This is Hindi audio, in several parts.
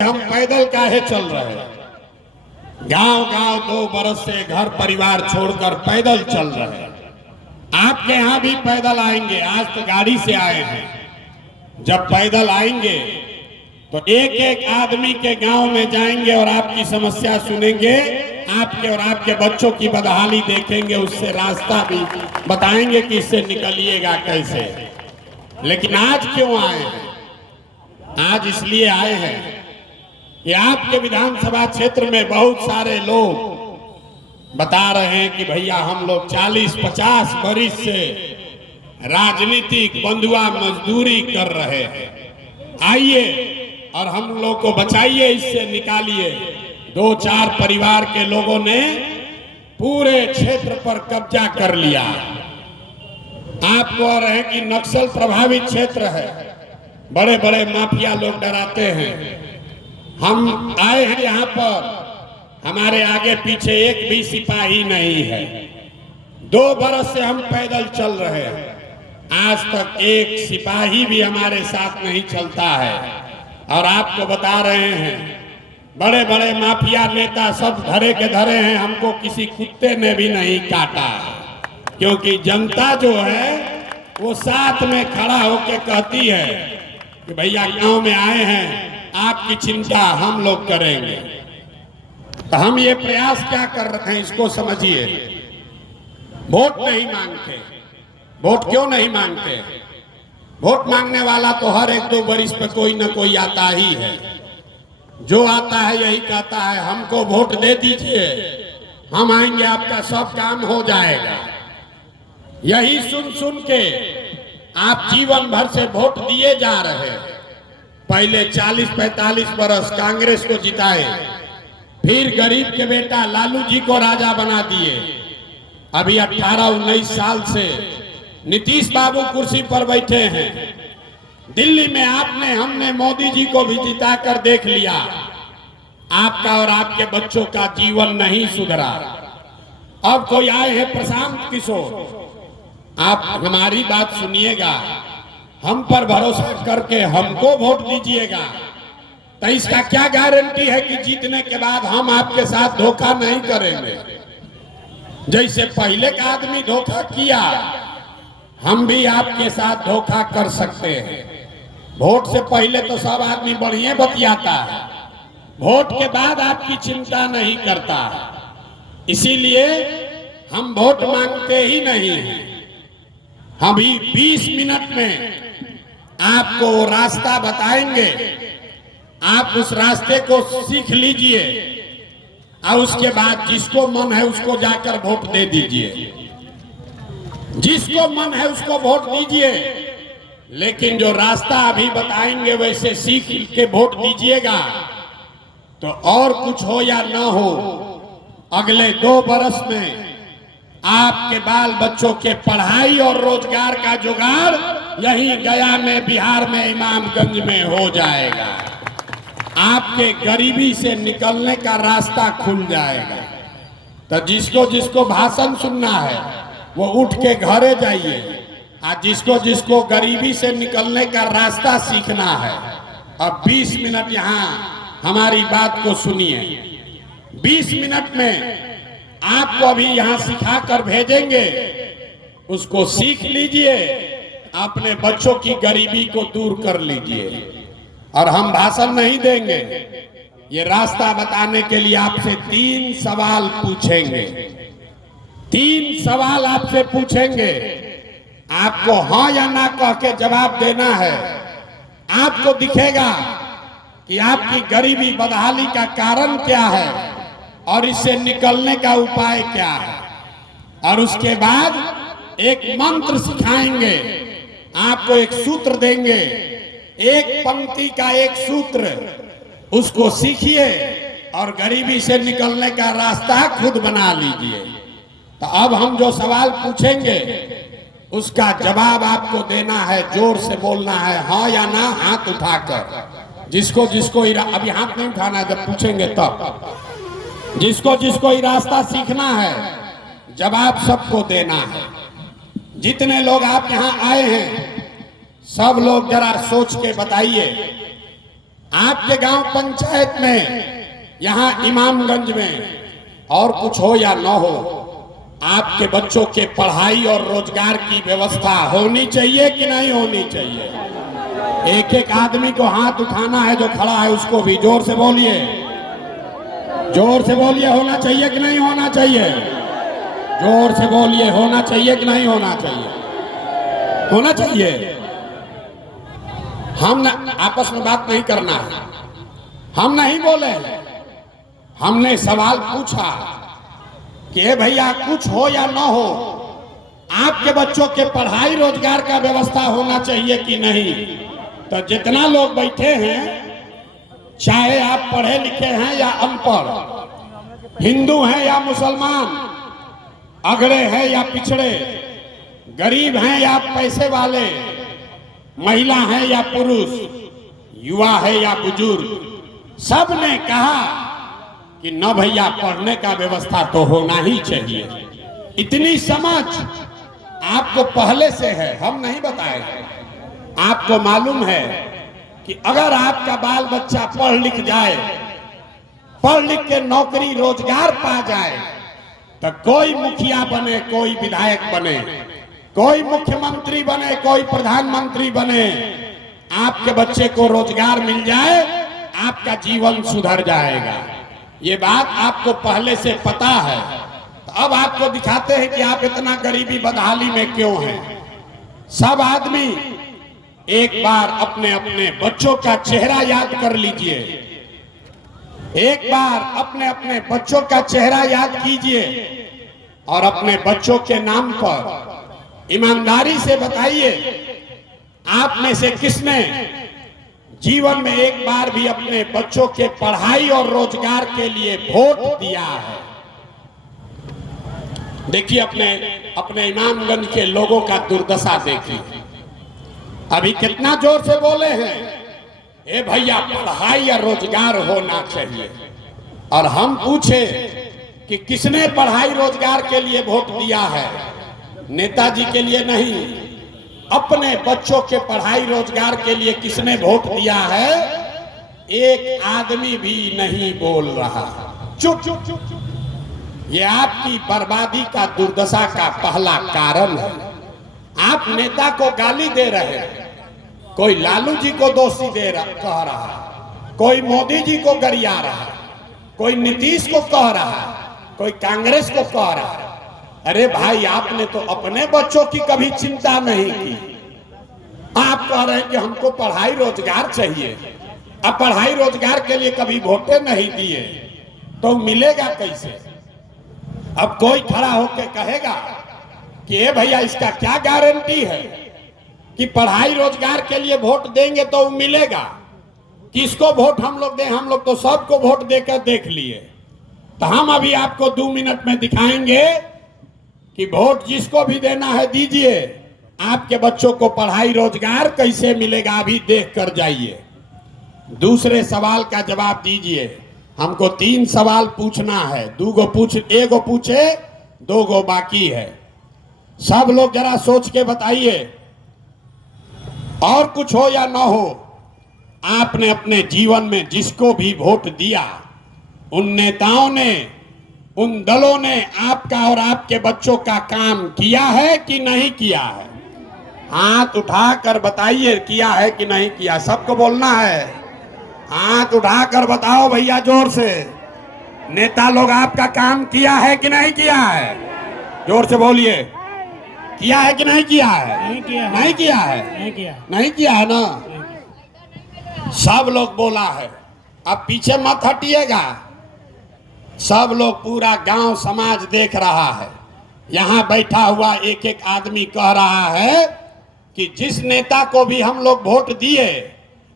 हम पैदल काहे चल रहे हैं? गांव गांव 2 बरस से घर परिवार छोड़कर पैदल चल रहे हैं। आपके यहाँ भी पैदल आएंगे। आज तो गाड़ी से आए हैं। जब पैदल आएंगे तो एक एक आदमी के गांव में जाएंगे और आपकी समस्या सुनेंगे, आपके और आपके बच्चों की बदहाली देखेंगे, उससे रास्ता भी बताएंगे कि इससे निकलिएगा कैसे। लेकिन आज क्यों आए हैं? आज इसलिए आए हैं कि आपके विधानसभा क्षेत्र में बहुत सारे लोग बता रहे हैं कि भैया हम लोग 40-50 बरिस से राजनीतिक बंधुआ मजदूरी कर रहे हैं। आइए और हम लोग को बचाइए, इससे निकालिए। 2-4 परिवार के लोगों ने पूरे क्षेत्र पर कब्जा कर लिया। आप कह रहे हैं कि नक्सल प्रभावित क्षेत्र है, बड़े बड़े माफिया लोग डराते हैं। हम आए हैं यहाँ पर, हमारे आगे पीछे एक भी सिपाही नहीं है। 2 बरस से हम पैदल चल रहे हैं, आज तक एक सिपाही भी हमारे साथ नहीं चलता है। और आपको बता रहे हैं, बड़े बड़े माफिया नेता सब धरे के धरे हैं, हमको किसी कुत्ते ने भी नहीं काटा। क्योंकि जनता जो है वो साथ में खड़ा होकर कहती है कि भैया गांव में आए हैं, आपकी चिंता हम लोग करेंगे। तो हम ये प्रयास क्या कर रहे हैं, इसको समझिए। वोट नहीं मांगते। वोट क्यों नहीं मांगते? वोट मांगने वाला तो हर 1-2 बरिस पे कोई ना कोई आता ही है। जो आता है यही कहता है हमको वोट दे दीजिए, हम आएंगे, आपका सब काम हो जाएगा। यही सुन सुन के आप जीवन भर से वोट दिए जा रहे हैं। पहले 40-45 बरस कांग्रेस को जिताए, फिर गरीब के बेटा लालू जी को राजा बना दिए। अभी 18-19 साल से नीतीश बाबू कुर्सी पर बैठे हैं। दिल्ली में आपने हमने मोदी जी को भी जिताकर देख लिया। आपका और आपके बच्चों का जीवन नहीं सुधरा। अब कोई आए हैं प्रशांत किशोर, आप हमारी बात सुनिएगा, हम पर भरोसा करके हमको वोट दीजिएगा। तो इसका क्या गारंटी है कि जीतने के बाद हम आपके साथ धोखा नहीं करेंगे? जैसे पहले का आदमी धोखा किया, हम भी आपके साथ धोखा कर सकते हैं। वोट से पहले तो सब आदमी बढ़िया बतियाता है, वोट के बाद आपकी चिंता नहीं करता है। इसीलिए हम वोट मांगते ही नहीं हैं। हम भी 20 मिनट में आपको रास्ता बताएंगे, आप उस रास्ते को सीख लीजिए और उसके बाद जिसको मन है उसको जाकर वोट दे दीजिए। जिसको मन है उसको वोट दीजिए, लेकिन जो रास्ता अभी बताएंगे वैसे सीख के वोट दीजिएगा। तो और कुछ हो या ना हो, अगले 2 बरस में आपके बाल बच्चों के पढ़ाई और रोजगार का जुगाड़ यही गया में, बिहार में, इमामगंज में हो जाएगा। आपके गरीबी से निकलने का रास्ता खुल जाएगा। तो जिसको जिसको भाषण सुनना है वो उठ के घरे जाइए, और जिसको जिसको गरीबी से निकलने का रास्ता सीखना है, अब 20 मिनट यहाँ हमारी बात को सुनिए। 20 मिनट में आपको अभी यहाँ सिखा कर भेजेंगे, उसको सीख लीजिए, अपने बच्चों की गरीबी को दूर कर लीजिए। और हम भाषण नहीं देंगे, ये रास्ता बताने के लिए आपसे 3 सवाल पूछेंगे। 3 सवाल आपसे पूछेंगे, आपको हाँ या ना कह के जवाब देना है। आपको दिखेगा कि आपकी गरीबी बदहाली का कारण क्या है और इससे निकलने का उपाय क्या है। और उसके बाद एक मंत्र सिखाएंगे, आपको एक सूत्र देंगे, एक पंक्ति का एक सूत्र, उसको सीखिए और गरीबी से निकलने का रास्ता खुद बना लीजिए। तो अब हम जो सवाल पूछेंगे उसका जवाब आपको देना है, जोर से बोलना है, हाँ या ना, हाथ उठाकर। जिसको जिसको अभी हाथ नहीं उठाना है, जब पूछेंगे तब। जिसको जिसको ये रास्ता सीखना है, जवाब सबको देना है। जितने लोग आप यहाँ आए हैं सब लोग जरा सोच के बताइए, आपके गांव पंचायत में, यहाँ इमामगंज में, और कुछ हो या न हो, आपके बच्चों के पढ़ाई और रोजगार की व्यवस्था होनी चाहिए कि नहीं होनी चाहिए? एक एक आदमी को हाथ उठाना है जो खड़ा है, उसको भी जोर से बोलिए, जोर से बोलिए, होना चाहिए कि नहीं होना चाहिए? जोर से बोलिए, होना चाहिए कि नहीं होना चाहिए? होना चाहिए। हम आपस में बात नहीं करना है, हम नहीं बोले, हमने सवाल पूछा कि भैया कुछ हो या ना हो, आपके बच्चों के पढ़ाई रोजगार का व्यवस्था होना चाहिए कि नहीं? तो जितना लोग बैठे हैं, चाहे आप पढ़े लिखे हैं या अनपढ़, हिंदू हैं या मुसलमान, अगड़े हैं या पिछड़े, गरीब हैं या पैसे वाले, महिला है या पुरुष, युवा है या बुजुर्ग, सब ने कहा कि न भैया पढ़ने का व्यवस्था तो होना ही चाहिए। इतनी समझ आपको पहले से है, हम नहीं बताए। आपको मालूम है कि अगर आपका बाल बच्चा पढ़ लिख जाए, पढ़ लिख के नौकरी रोजगार पा जाए, तो कोई मुखिया बने, कोई विधायक बने, कोई मुख्यमंत्री बने, कोई प्रधानमंत्री बने, आपके बच्चे को रोजगार मिल जाए, आपका जीवन सुधर जाएगा। ये बात आपको पहले से पता है। तो अब आपको दिखाते हैं कि आप इतना गरीबी बदहाली में क्यों हैं। सब आदमी एक बार अपने अपने बच्चों का चेहरा याद कर लीजिए, एक बार अपने अपने बच्चों का चेहरा याद कीजिए और अपने बच्चों के नाम पर ईमानदारी से बताइए, आप में से किसने जीवन में एक बार भी अपने बच्चों के पढ़ाई और रोजगार के लिए वोट दिया है? देखिए, अपने इमामगंज के लोगों का दुर्दशा देखिए। अभी कितना जोर से बोले हैं, ए भैया पढ़ाई या रोजगार होना चाहिए। और हम पूछे कि किसने पढ़ाई रोजगार के लिए वोट दिया है? नेताजी के लिए नहीं, अपने बच्चों के पढ़ाई रोजगार के लिए किसने वोट दिया है? एक आदमी भी नहीं बोल रहा। चुप चुप चुप चुप। ये आपकी बर्बादी का, दुर्दशा का पहला कारण है। आप नेता को गाली दे रहे हैं, कोई लालू जी को दोषी कह रहा है, कोई मोदी जी को गरिया रहा है, कोई नीतीश को कह रहा है, कोई कांग्रेस को कह रहा है। अरे भाई, आपने तो अपने बच्चों की कभी चिंता नहीं की। आप कह रहे हैं कि हमको पढ़ाई रोजगार चाहिए। अब पढ़ाई रोजगार के लिए कभी वोटें नहीं दिए तो मिलेगा कैसे? अब कोई खड़ा होकर कहेगा कि ए भैया, इसका क्या गारंटी है कि पढ़ाई रोजगार के लिए वोट देंगे तो मिलेगा? किसको वोट हम लोग दें? हम लोग तो सबको वोट देकर देख लिए। तो हम अभी आपको 2 मिनट में दिखाएंगे कि वोट जिसको भी देना है दीजिए, आपके बच्चों को पढ़ाई रोजगार कैसे मिलेगा, अभी देख कर जाइए। दूसरे सवाल का जवाब दीजिए। हमको 3 सवाल पूछना है, एगो पूछे, 2 गो बाकी है। सब लोग जरा सोच के बताइए, और कुछ हो या ना हो, आपने अपने जीवन में जिसको भी वोट दिया, उन नेताओं ने, उन दलों ने आपका और आपके बच्चों का काम किया है कि नहीं किया है? हाथ उठाकर बताइए, किया है कि नहीं किया? सबको बोलना है, हाथ उठाकर बताओ भैया, जोर से। नेता लोग आपका काम किया है कि नहीं किया है? जोर से बोलिए, किया है कि नहीं किया है? नहीं किया है। नहीं किया है? नहीं किया है ना? सब लोग बोला है। अब पीछे मत हटिएगा, सब लोग, पूरा गांव समाज देख रहा है। यहाँ बैठा हुआ एक एक आदमी कह रहा है कि जिस नेता को भी हम लोग वोट दिए,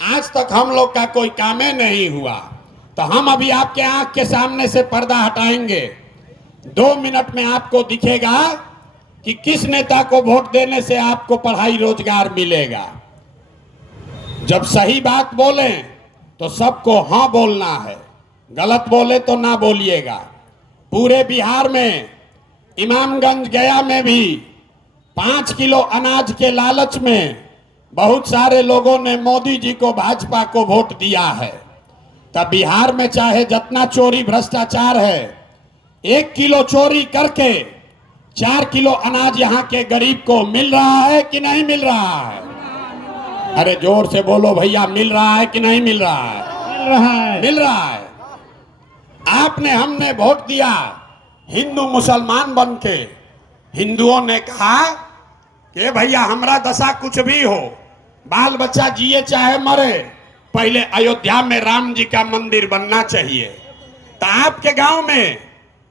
आज तक हम लोग का कोई काम नहीं हुआ। तो हम अभी आपके आंख के सामने से पर्दा हटाएंगे। 2 मिनट में आपको दिखेगा कि किस नेता को वोट देने से आपको पढ़ाई रोजगार मिलेगा। जब सही बात बोलें तो सबको हाँ बोलना है, गलत बोले तो ना बोलिएगा। पूरे बिहार में, इमामगंज गया में भी 5 किलो अनाज के लालच में बहुत सारे लोगों ने मोदी जी को, भाजपा को वोट दिया है। तब बिहार में चाहे जितना चोरी भ्रष्टाचार है, 1 किलो चोरी करके 4 किलो अनाज यहाँ के गरीब को मिल रहा है कि नहीं मिल रहा है? अरे जोर से बोलो भैया, मिल रहा है कि नहीं मिल रहा है? मिल रहा है। मिल रहा है। आपने, हमने वोट दिया हिंदू मुसलमान बन के। हिंदुओं ने कहा कि भैया हमरा दशा कुछ भी हो, बाल बच्चा जिए चाहे मरे, पहले अयोध्या में राम जी का मंदिर बनना चाहिए। तो आपके गांव में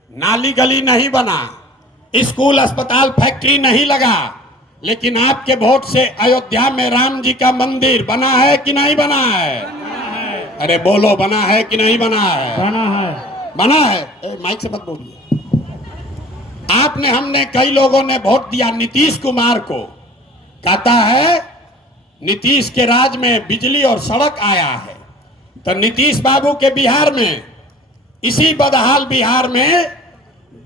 नाली गली नहीं बना, स्कूल अस्पताल फैक्ट्री नहीं लगा, लेकिन आपके वोट से अयोध्या में राम जी का मंदिर बना है कि नहीं बना है? अरे बोलो, बना है कि नहीं बना है? बना है। बना है। माइक से मत बोलिए। आपने, हमने, कई लोगों ने वोट दिया नीतीश कुमार को। कहता है नीतीश के राज में बिजली और सड़क आया है। तो नीतीश बाबू के बिहार में, इसी बदहाल बिहार में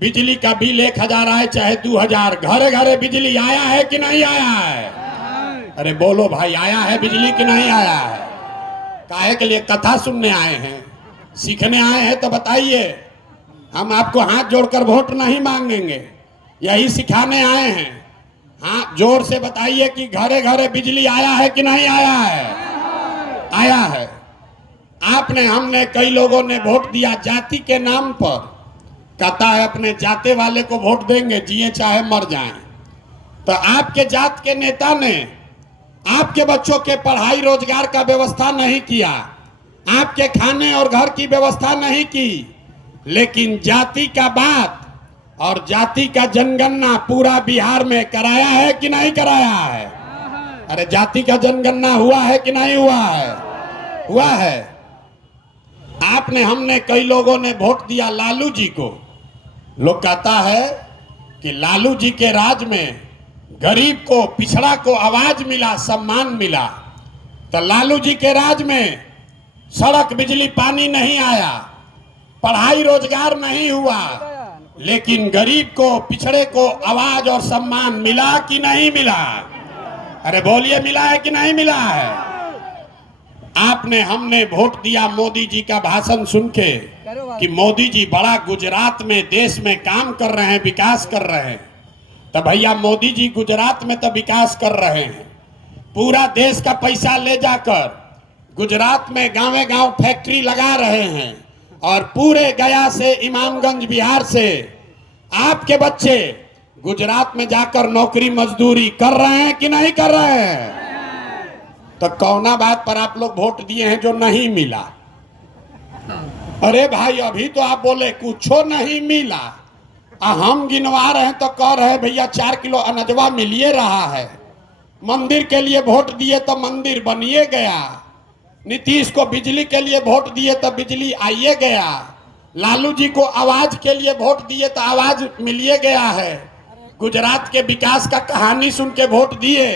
बिजली का बिल 1000 आए चाहे 2000, घरे घरे बिजली आया है कि नहीं आया है? अरे बोलो भाई, आया है बिजली कि नहीं आया है? काहे के लिए? कथा सुनने आए हैं, सीखने आए हैं? तो बताइए, हम आपको हाथ जोड़कर वोट नहीं मांगेंगे, यही सिखाने आए हैं। हाँ, जोर से बताइए कि घरे घरे बिजली आया है कि नहीं आया है? आया है। आपने, हमने, कई लोगों ने वोट दिया जाति के नाम पर। कहता है अपने जाते वाले को वोट देंगे, जिए चाहे मर जाएं। तो आपके जात के नेता ने आपके बच्चों के पढ़ाई रोजगार का व्यवस्था नहीं किया, आपके खाने और घर की व्यवस्था नहीं की, लेकिन जाति का बात और जाति का जनगणना पूरा बिहार में कराया है कि नहीं कराया है? अरे जाति का जनगणना हुआ है कि नहीं हुआ है? हुआ है। आपने, हमने, कई लोगों ने वोट दिया लालू जी को। लोग कहता है कि लालू जी के राज में गरीब को, पिछड़ा को आवाज मिला, सम्मान मिला। तो लालू जी के राज में सड़क, बिजली, पानी नहीं आया, पढ़ाई रोजगार नहीं हुआ, लेकिन गरीब को, पिछड़े को आवाज और सम्मान मिला कि नहीं मिला? अरे बोलिए, मिला है कि नहीं मिला है? आपने, हमने वोट दिया मोदी जी का भाषण सुन के कि मोदी जी बड़ा गुजरात में, देश में काम कर रहे हैं, विकास कर रहे हैं। तो भैया, मोदी जी गुजरात में तो विकास कर रहे हैं, पूरा देश का पैसा ले जाकर गुजरात में गांवे गांव फैक्ट्री लगा रहे हैं, और पूरे गया से, इमामगंज, बिहार से आपके बच्चे गुजरात में जाकर नौकरी मजदूरी कर रहे हैं कि नहीं कर रहे हैं? तो कौना बात पर आप लोग वोट दिए हैं जो नहीं मिला? अरे भाई, अभी तो आप बोले कुछो नहीं मिला, हम गिनवा रहे हैं तो कह रहे भैया 4 किलो अनजवा मिलिए रहा है। मंदिर के लिए वोट दिए तो मंदिर बनिए गया, नीतीश को बिजली के लिए वोट दिए तो बिजली आइए गया, लालू जी को आवाज के लिए वोट दिए तो आवाज मिलिए गया है। गुजरात के विकास का कहानी सुन के वोट दिए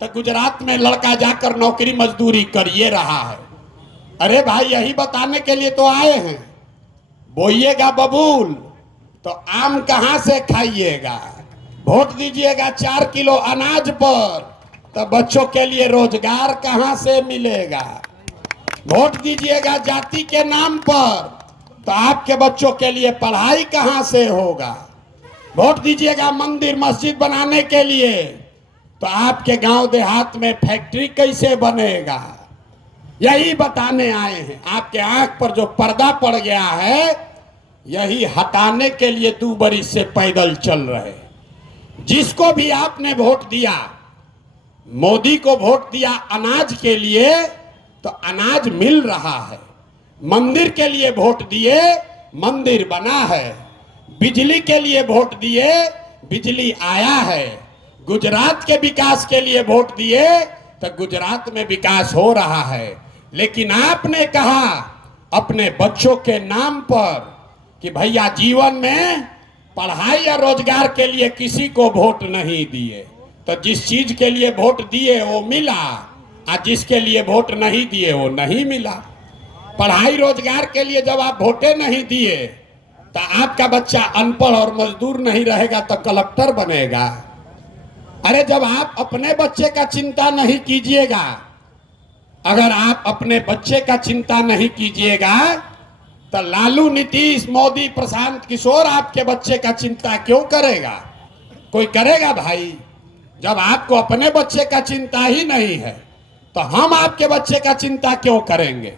तो गुजरात में लड़का जाकर नौकरी मजदूरी करिए रहा है। अरे भाई, यही बताने के लिए तो आए हैं। बोइएगा बबूल तो आम कहाँ से खाइएगा? वोट दीजिएगा 4 किलो अनाज पर, तो बच्चों के लिए रोजगार कहाँ से मिलेगा? वोट दीजिएगा जाति के नाम पर, तो आपके बच्चों के लिए पढ़ाई कहाँ से होगा? वोट दीजिएगा मंदिर मस्जिद बनाने के लिए, तो आपके गांव देहात में फैक्ट्री कैसे बनेगा? यही बताने आए हैं। आपके आंख पर जो पर्दा पड़ गया है, यही हटाने के लिए 2 बरिस से पैदल चल रहे। जिसको भी आपने वोट दिया, मोदी को वोट दिया अनाज के लिए, तो अनाज मिल रहा है। मंदिर के लिए वोट दिए, मंदिर बना है। बिजली के लिए वोट दिए, बिजली आया है। गुजरात के विकास के लिए वोट दिए तो गुजरात में विकास हो रहा है। लेकिन आपने कहा अपने बच्चों के नाम पर कि भैया जीवन में पढ़ाई या रोजगार के लिए किसी को वोट नहीं दिए। तो जिस चीज के लिए वोट दिए वो मिला, और जिसके लिए वोट नहीं दिए वो नहीं मिला। पढ़ाई रोजगार के लिए जब आप वोटे नहीं दिए तो आपका बच्चा अनपढ़ और मजदूर नहीं रहेगा तो कलेक्टर बनेगा। अरे जब आप अपने बच्चे का चिंता नहीं कीजिएगा, अगर आप अपने बच्चे का चिंता नहीं कीजिएगा तो लालू, नीतीश, मोदी, प्रशांत किशोर आपके बच्चे का चिंता क्यों करेगा? कोई करेगा भाई? जब आपको अपने बच्चे का चिंता ही नहीं है तो हम आपके बच्चे का चिंता क्यों करेंगे?